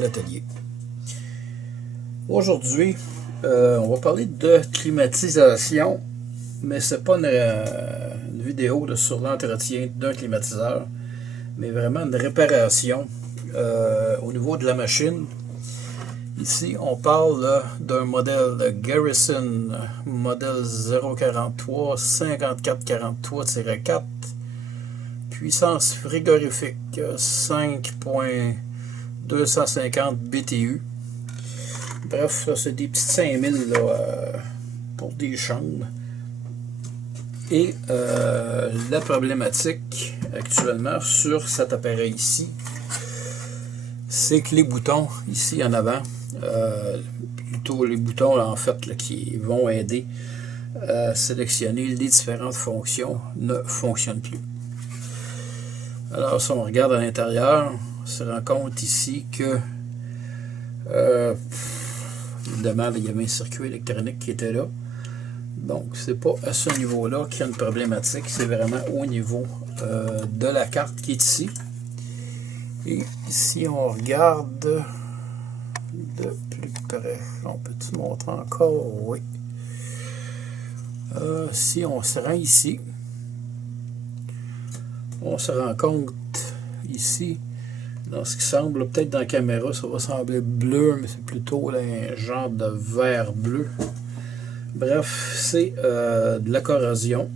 l'atelier. Aujourd'hui, on va parler de climatisation, mais c'est pas une vidéo là, sur l'entretien d'un climatiseur, mais vraiment une réparation au niveau de la machine. Ici, on parle d'un modèle Garrison, modèle 043 5443-4, puissance frigorifique 5.250 BTU. Bref, c'est des petites 5000 pour des chambres. Et la problématique actuellement sur cet appareil ici, c'est que les boutons ici en avant, plutôt les boutons là, en fait là, qui vont aider à sélectionner les différentes fonctions, ne fonctionnent plus. Alors si on regarde à l'intérieur, on se rend compte ici que évidemment il y avait un circuit électronique qui était là. Donc c'est pas à ce niveau-là qu'il y a une problématique, c'est vraiment au niveau de la carte qui est ici. Et si on regarde de plus près, on peut-tu montrer encore? Oui. Si on se rend ici, on se rend compte ici, dans ce qui semble, peut-être dans la caméra, ça va sembler bleu, mais c'est plutôt là, un genre de vert bleu. Bref, c'est de la corrosion.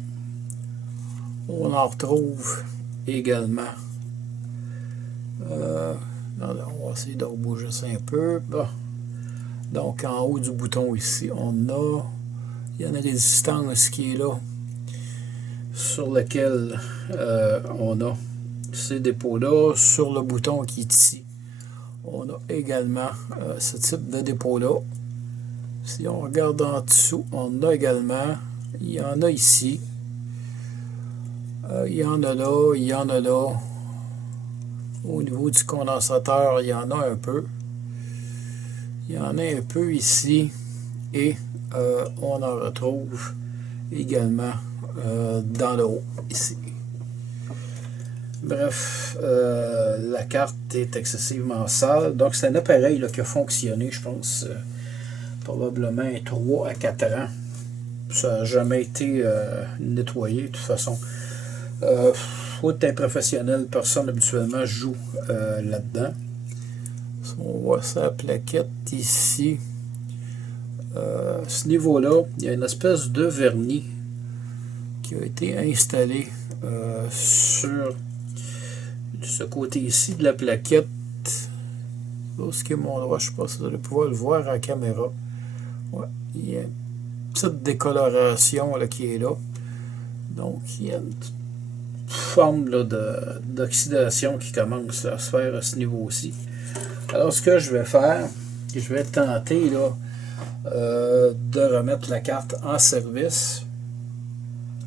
On en retrouve également. On va essayer de rebouger ça un peu. Bon. Donc en haut du bouton ici, il y a une résistance qui est là, sur laquelle on a ces dépôts-là. Sur le bouton qui est ici, on a également ce type de dépôt-là. Si on regarde en dessous, on a également, il y en a ici, il y en a là, il y en a là. Au niveau du condensateur, il y en a un peu. Il y en a un peu ici. Et on en retrouve également dans le haut, ici. Bref, la carte est excessivement sale. Donc, c'est un appareil là, qui a fonctionné, je pense, probablement 3 à 4 ans. Ça n'a jamais été nettoyé, de toute façon. Faut être un professionnel, personne habituellement joue là-dedans. On voit sa plaquette ici. À ce niveau-là, il y a une espèce de vernis qui a été installé sur ce côté ici de la plaquette. Là, ce qui est mon droit, je ne sais pas si vous allez pouvoir le voir en caméra. Ouais, il y a une petite décoloration là, qui est là. Donc, il y a une forme d'oxydation qui commence à se faire à ce niveau-ci. Alors, ce que je vais faire, je vais tenter là, de remettre la carte en service.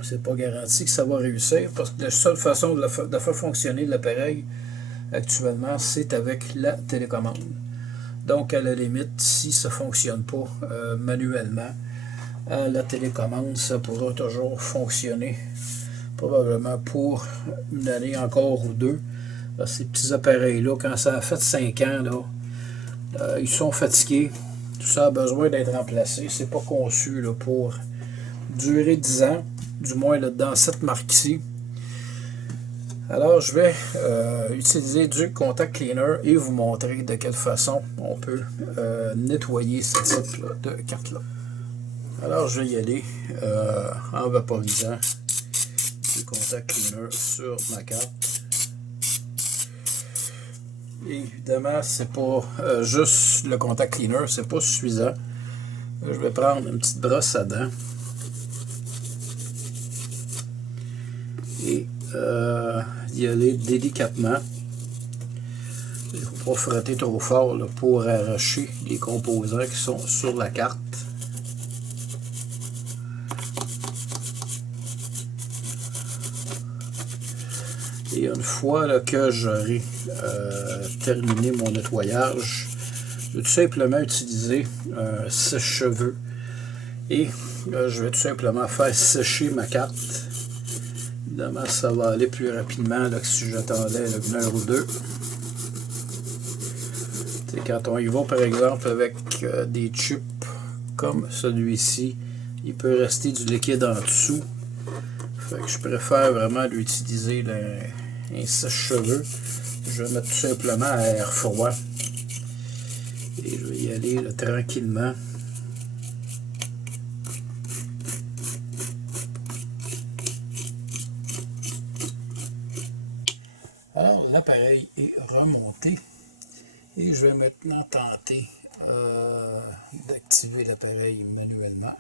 C'est pas garanti que ça va réussir parce que la seule façon de faire fonctionner l'appareil actuellement, c'est avec la télécommande. Donc, à la limite, si ça ne fonctionne pas manuellement, la télécommande, ça pourra toujours fonctionner. Probablement pour une année encore ou deux. Ces petits appareils-là, quand ça a fait 5 ans, là, ils sont fatigués. Tout ça a besoin d'être remplacé. C'est pas conçu là, pour durer 10 ans, du moins là, dans cette marque-ci. Alors, je vais utiliser du contact cleaner et vous montrer de quelle façon on peut nettoyer ce type là, de carte-là. Alors, je vais y aller en vaporisant du contact cleaner sur ma carte. Et évidemment, c'est pas juste le contact cleaner, c'est pas suffisant. Je vais prendre une petite brosse à dents et y aller délicatement. Il ne faut pas frotter trop fort là, pour arracher les composants qui sont sur la carte. Et une fois là, que j'aurai terminé mon nettoyage, je vais tout simplement utiliser un sèche-cheveux et je vais tout simplement faire sécher ma carte. Évidemment, ça va aller plus rapidement là, que si j'attendais une heure ou deux. Quand on y va par exemple avec des chips comme celui-ci, il peut rester du liquide en dessous. Fait que je préfère vraiment l'utiliser un sèche-cheveux. Je vais mettre tout simplement à air froid. Et je vais y aller là, tranquillement. Alors, l'appareil est remonté. Et je vais maintenant tenter d'activer l'appareil manuellement.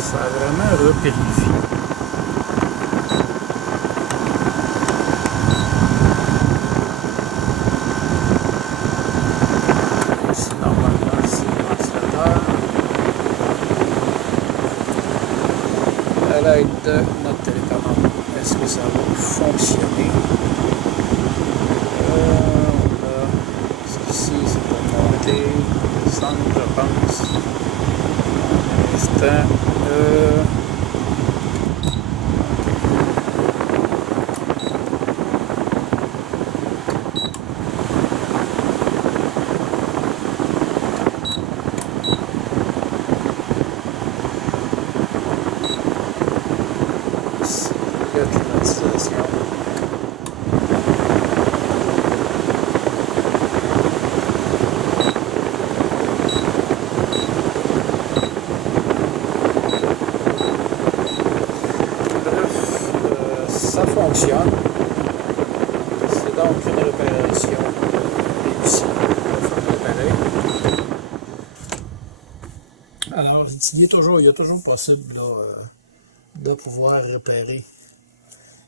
Ça a vraiment repérifié. Ici, normalement, c'est le ventilateur. À l'aide de notre télécommande, est-ce que ça va fonctionner? Ici, c'est pour monter, descendre, je pense. Un instant. Climatisation. Bref, ça fonctionne. C'est donc une réparation réussie de l'appareil. Alors, il est toujours possible là, de pouvoir réparer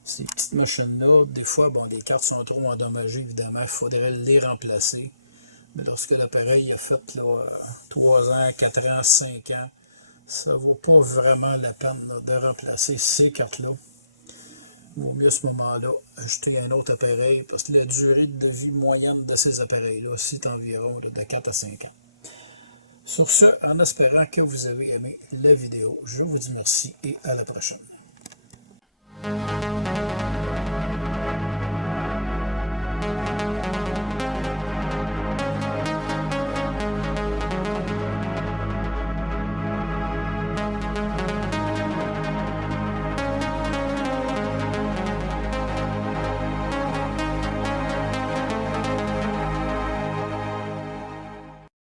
ces petites machines-là. Des fois, bon, les cartes sont trop endommagées, évidemment, il faudrait les remplacer. Mais lorsque l'appareil a fait là, 3 ans, 4 ans, 5 ans, ça ne vaut pas vraiment la peine là, de remplacer ces cartes-là. Il vaut mieux à ce moment-là acheter un autre appareil parce que la durée de vie moyenne de ces appareils-là, c'est environ là, de 4 à 5 ans. Sur ce, en espérant que vous avez aimé la vidéo, je vous dis merci et à la prochaine.